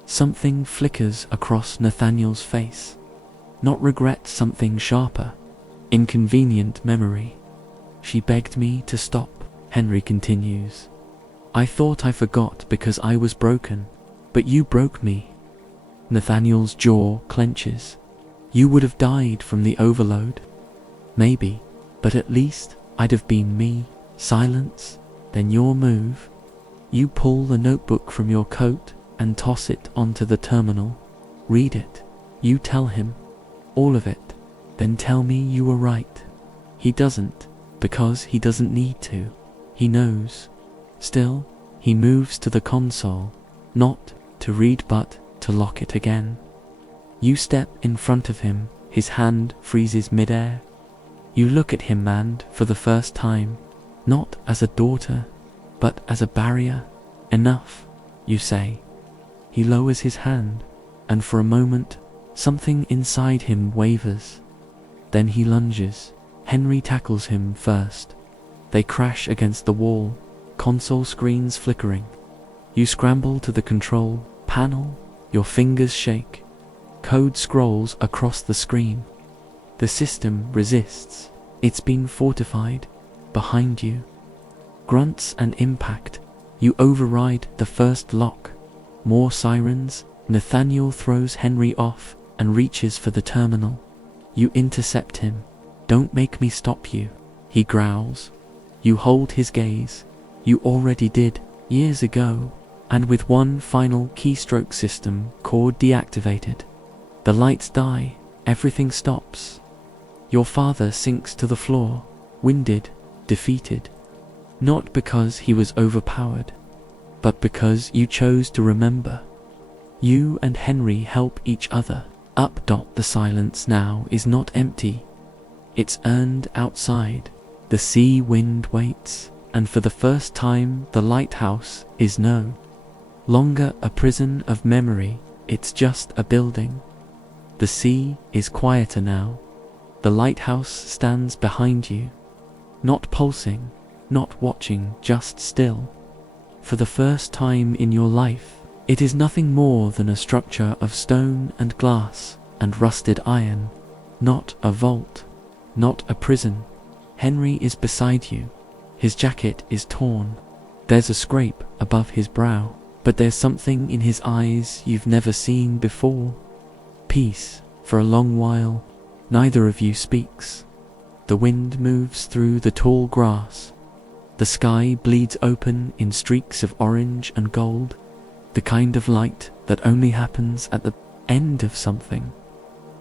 Something flickers across Nathaniel's face. Not regret, something sharper. Inconvenient memory. "She begged me to stop," Henry continues. "I thought I forgot because I was broken, but you broke me." Nathaniel's jaw clenches. "You would have died from the overload." "Maybe, but at least I'd have been me." Silence, then your move. You pull the notebook from your coat and toss it onto the terminal. "Read it." You tell him. "All of it. Then tell me you were right." He doesn't, because he doesn't need to. He knows. Still, he moves to the console, not to read but to lock it again. You step in front of him, his hand freezes midair. You look at him, and for the first time, not as a daughter, but as a barrier. "Enough," you say. He lowers his hand, and for a moment, something inside him wavers. Then he lunges. Henry tackles him first. They crash against the wall, console screens flickering. You scramble to the control panel, your fingers shake. Code scrolls across the screen. The system resists. It's been fortified. Behind you. Grunts and impact. You override the first lock. More sirens. Nathaniel throws Henry off and reaches for the terminal. You intercept him. "Don't make me stop you," he growls. You hold his gaze. You already did, years ago, and with one final keystroke, system core deactivated. The lights die, everything stops. Your father sinks to the floor, winded, defeated. Not because he was overpowered, but because you chose to remember. You and Henry help each other up. The silence now is not empty. It's earned outside. The sea wind waits, and for the first time the lighthouse is no longer a prison of memory, it's just a building. The sea is quieter now. The lighthouse stands behind you, not pulsing, not watching, just still. For the first time in your life, it is nothing more than a structure of stone and glass and rusted iron, not a vault, not a prison. Henry is beside you. His jacket is torn. There's a scrape above his brow, but there's something in his eyes you've never seen before. Peace. For a long while, neither of you speaks. The wind moves through the tall grass. The sky bleeds open in streaks of orange and gold, the kind of light that only happens at the end of something.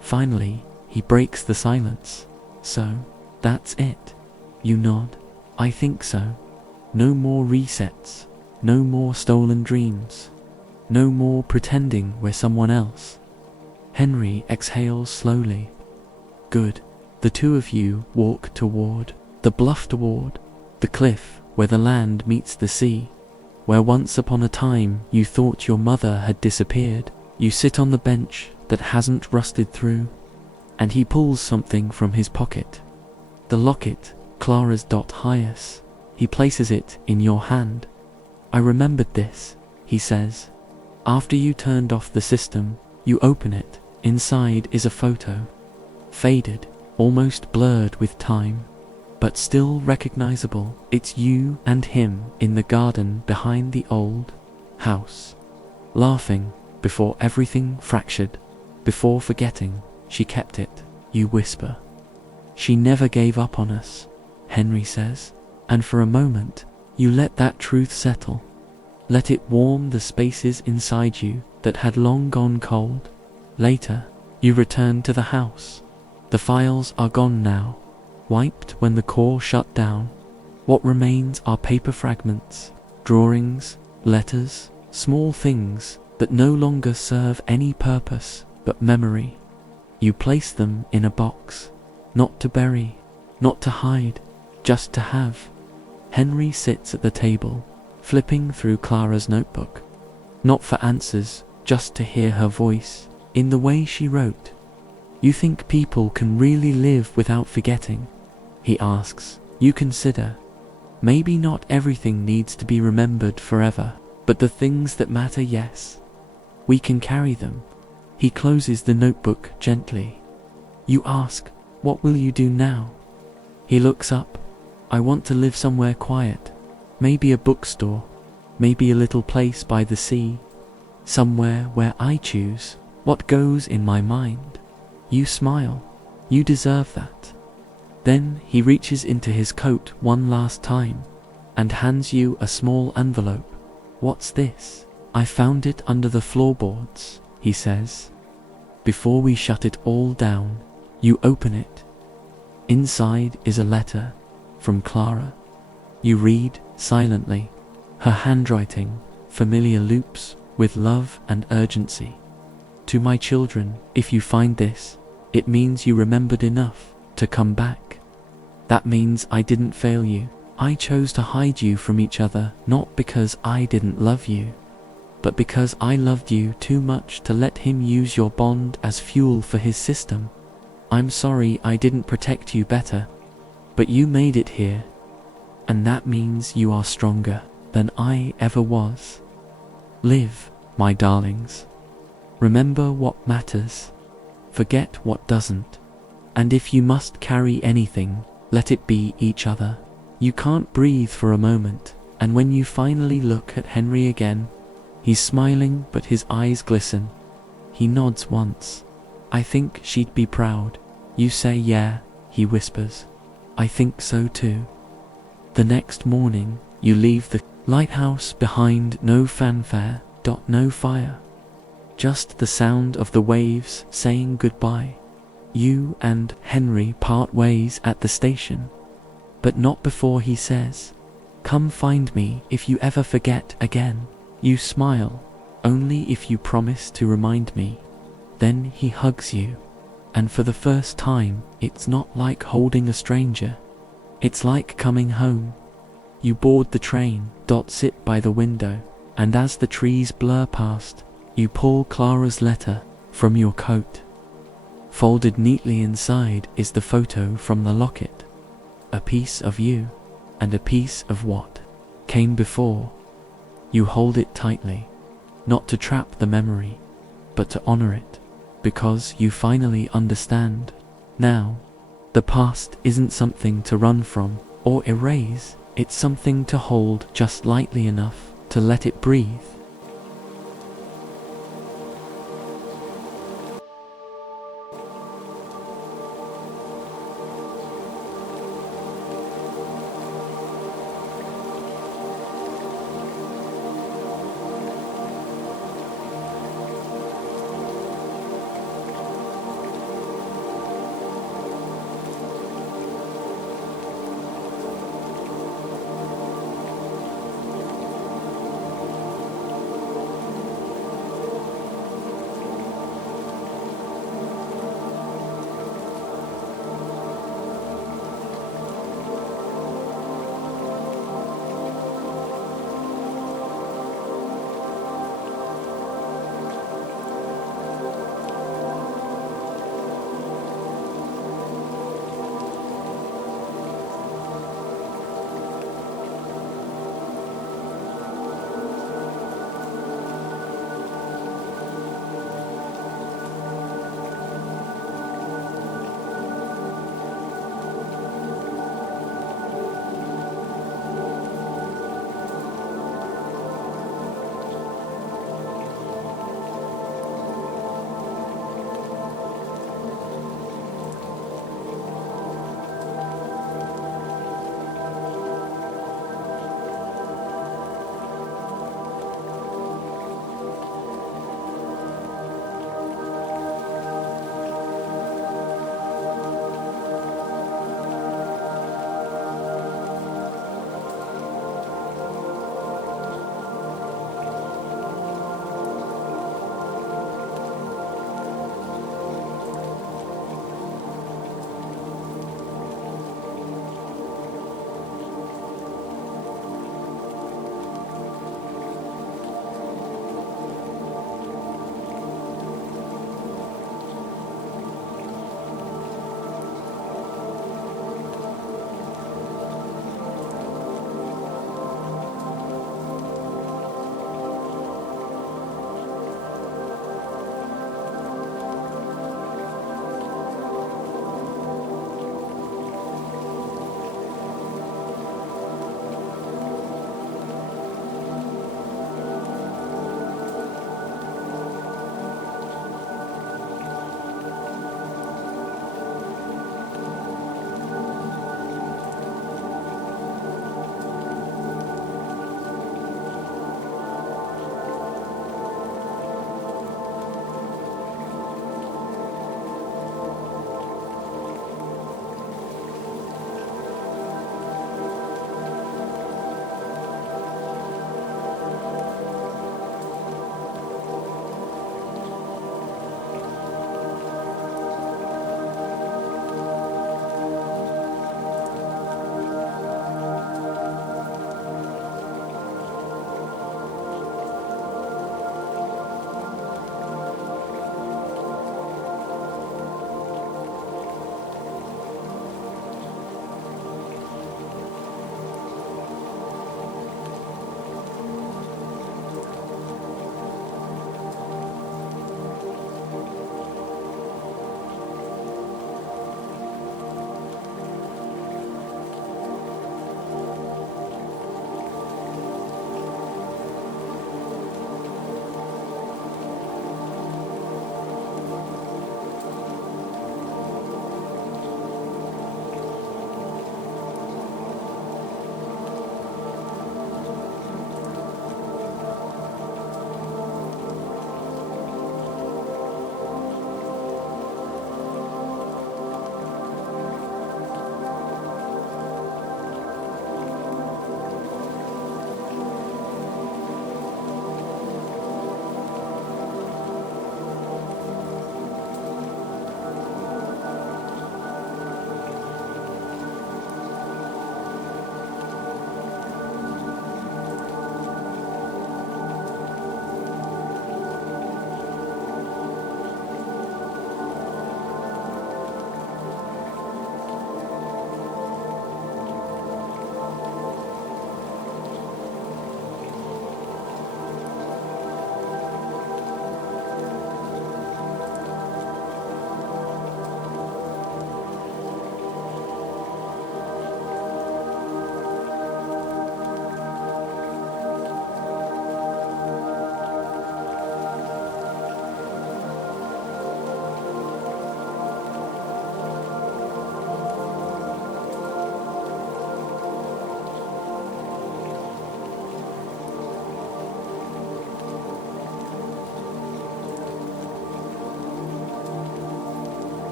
Finally, he breaks the silence. "So, that's it." You nod. "I think so. No more resets. No more stolen dreams. No more pretending we're someone else." Henry exhales slowly. "Good." The two of you walk toward the bluff, toward the cliff where the land meets the sea, where once upon a time you thought your mother had disappeared. You sit on the bench that hasn't rusted through, and he pulls something from his pocket. The locket, Clara's highest. He places it in your hand. "I remembered this," he says. "After you turned off the system, you open it. Inside is a photo. Faded, almost blurred with time, but still recognizable. It's you and him in the garden behind the old house, laughing before everything fractured, before forgetting she kept it." You whisper. "She never gave up on us," Henry says, and for a moment you let that truth settle. Let it warm the spaces inside you that had long gone cold. Later, you return to the house. The files are gone now, wiped when the core shut down. What remains are paper fragments, drawings, letters, small things that no longer serve any purpose but memory. You place them in a box, not to bury, not to hide, just to have. Henry sits at the table, flipping through Clara's notebook. Not for answers, just to hear her voice, in the way she wrote. "You think people can really live without forgetting?" he asks. You consider. Maybe not everything needs to be remembered forever, but the things that matter, yes. We can carry them. He closes the notebook gently. You ask, "What will you do now?" He looks up. "I want to live somewhere quiet. Maybe a bookstore. Maybe a little place by the sea. Somewhere where I choose what goes in my mind." You smile. You deserve that. Then he reaches into his coat one last time and hands you a small envelope. "What's this?" "I found it under the floorboards," he says. "Before we shut it all down." You open it. Inside is a letter from Clara. You read silently. Her handwriting, familiar loops with love and urgency. "To my children, if you find this, it means you remembered enough to come back. That means I didn't fail you. I chose to hide you from each other, not because I didn't love you, but because I loved you too much to let him use your bond as fuel for his system. I'm sorry I didn't protect you better, but you made it here. and that means you are stronger than I ever was. Live, my darlings. Remember what matters. Forget what doesn't. And if you must carry anything, let it be each other. You can't breathe for a moment, and when you finally look at Henry again, he's smiling but his eyes glisten. He nods once. I think she'd be proud. You say yeah, he whispers. I think so too. The next morning, you leave the lighthouse behind, no fanfare, no fire. Just the sound of the waves saying goodbye. You and Henry part ways at the station, but not before he says, "Come find me if you ever forget again." You smile, "Only if you promise to remind me." Then he hugs you, and for the first time, it's not like holding a stranger. It's like coming home. You board the train, sit by the window, and as the trees blur past, you pull Clara's letter from your coat. Folded neatly inside is the photo from the locket. A piece of you, and a piece of what came before. You hold it tightly, not to trap the memory, but to honor it, because you finally understand. Now, the past isn't something to run from or erase, it's something to hold just lightly enough to let it breathe.